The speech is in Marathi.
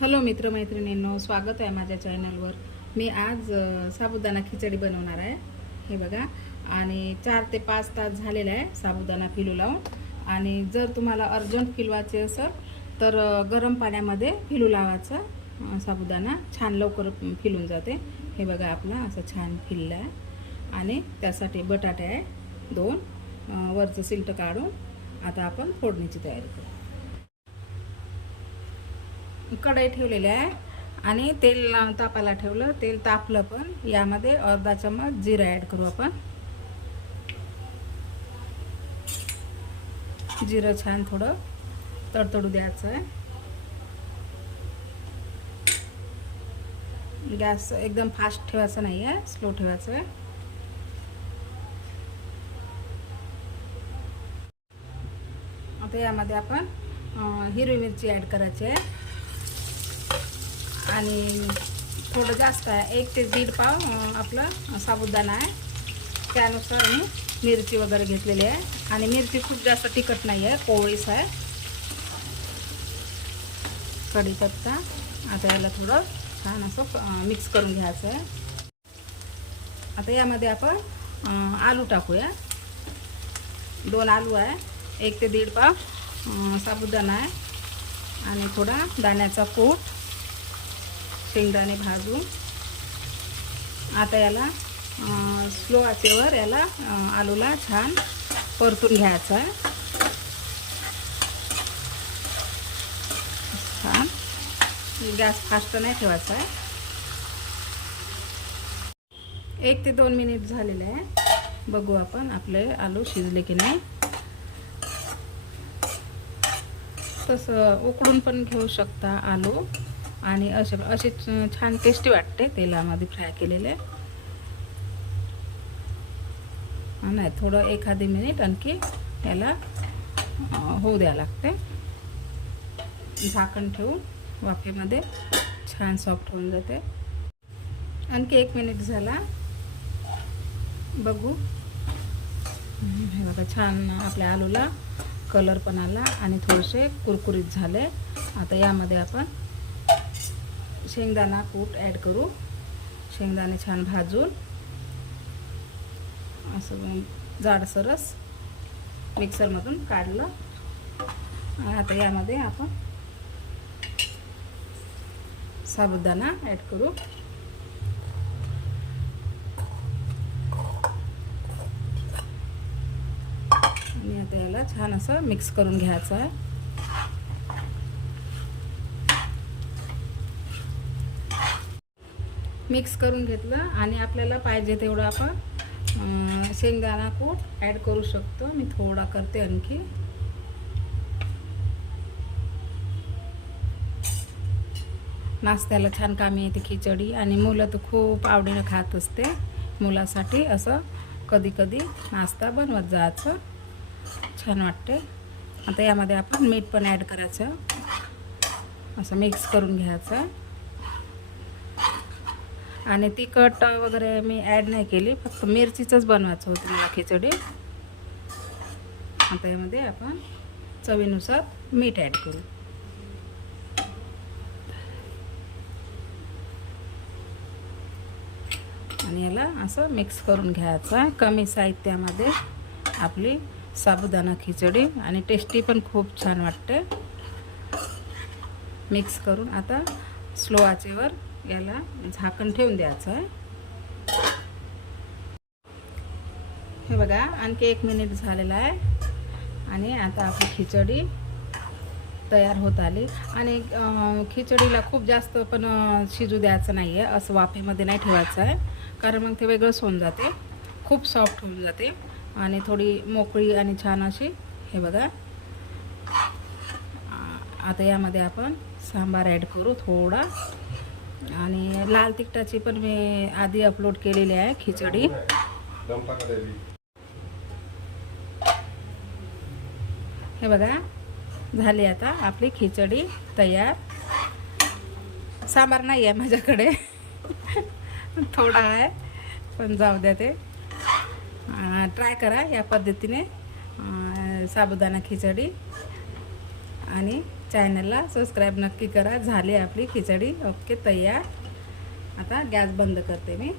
हॅलो मित्रमैत्रिणींनो स्वागत आहे माझ्या चॅनलवर. मी आज साबुदाणा खिचडी बनवणार आहे. हे बघा. आणि चार ते पाच तास झालेला आहे साबुदाणा फिलू लावून. आणि जर तुम्हाला अर्जंट फिलवायचे असेल तर गरम पाण्यामध्ये फिलू लावायचं. साबुदाणा छान लवकर फिलून जाते. हे बघा आपला असं छान फिरलं आहे. आणि त्यासाठी बटाटे आहे दोन. वरचं सिल्ट काढून आता आपण फोडणीची तयारी करू. कढई ठेवलेली आहे. आणि तेल तापायला ठेवलं. तेल तापलं पण. यामध्ये अर्धा चमच जिरा ॲड करू आपण. जिरं छान थोडं तडतडू द्यायचं आहे. गॅस एकदम फास्ट ठेवायचा नाही आहे. स्लो ठेवायचं आहे. आता यामध्ये आपण हिरवी मिरची ॲड करायची आहे. आणि थोडं जास्त आहे. एक ते दीड पाव आपलं साबुदाणा आहे. त्यानुसार मी मिरची वगैरे घेतलेली आहे. आणि मिरची खूप जास्त तिखट नाही आहे कोवळीच आहे. कढीपत्ता. आता याला थोडं छान असं मिक्स करून घ्यायचं आहे. आता यामध्ये आपण आलू टाकूया. दोन आलू आहे. एक ते दीड पाव साबुदाणा आहे. आणि थोडा दाण्याचा कूट. शेंगदाणे भाजून आता याला स्लो आचेवर याला आलूला छान परतून घ्यायचा आहे. छान. गॅस फास्ट नाही ठेवायचा आहे. एक ते दोन मिनिट झालेले आहे. बघू आपण आपले आलू शिजले की नाही. तसं उकडून पण घेऊ शकता आलू. आणि असे असे छान टेस्टी वाटते तेलामध्ये फ्राय केलेले. नाही थोडं एखादी मिनिट आणखी त्याला होऊ द्यावं लागते. झाकण ठेवून वाफेमध्ये छान सॉफ्ट होऊन जाते. आणखी एक मिनिट झाला. बघू. हे बघा छान आपल्या आलूला कलर पण आला आणि थोडेसे कुरकुरीत झाले. आता यामध्ये आपण शेंगदाणा कूट ॲड करू. शेंगदाणे छान भाजून. असं जाडसरस मिक्सरमधून काढलं. आता यामध्ये आपण साबुदाणा ॲड करू. आणि आता याला छान असं मिक्स करून घ्यायचं आहे. मिक्स करून घेतलं आणि आपल्याला पाहिजे तेवढं आपण शेंगदाणा कूट ॲड करू शकतो. मी थोडा करते आणखी. नाश्त्याला छान कामी येते खिचडी आणि मुलं तर खूप आवडीनं खात असते. मुलासाठी असं कधी कधी नाश्ता बनवत जायचं. छान वाटते. आता यामध्ये आपण मीठ पण ॲड करायचं. असं मिक्स करून घ्यायचं. आणि तिखट वगैरे मी ॲड नाही केली फक्त मिरचीचंच बनवायचं होतं मला खिचडी. आता यामध्ये आपण चवीनुसार मीठ ॲड करू. आणि याला असं मिक्स करून घ्यायचं आहे. कमी साहित्यामध्ये आपली साबुदाणा खिचडी आणि टेस्टी पण खूप छान वाटते. मिक्स करून आता स्लो आचेवर याला झाकण ठेवून द्यायचं आहे. हे बघा आणखी एक मिनिट झालेला आहे. आणि आता आपली खिचडी तयार होत आली. आणि खिचडीला खूप जास्त पण शिजू द्यायचं नाही आहे असं वाफेमध्ये नाही ठेवायचं आहे. कारण मग ते वेगळंच होऊन जाते. खूप सॉफ्ट होऊन जाते. आणि थोडी मोकळी आणि छान अशी हे बघा. आता यामध्ये आपण सांबार ॲड करू थोडा. आणि लाल तिखटाची पण मी आधी अपलोड केलेली आहे खिचडी. हे बघा झाली आता आपली खिचडी तयार. सांबार नाही आहे माझ्याकडे. थोडा आहे पण जाऊ द्या ते. ट्राय करा या पद्धतीने साबुदाणा खिचडी. आणि चॅनलला सबस्क्राईब नक्की करा. झाली आपली खिचडी. ओके तयार. आता गॅस बंद करते मी.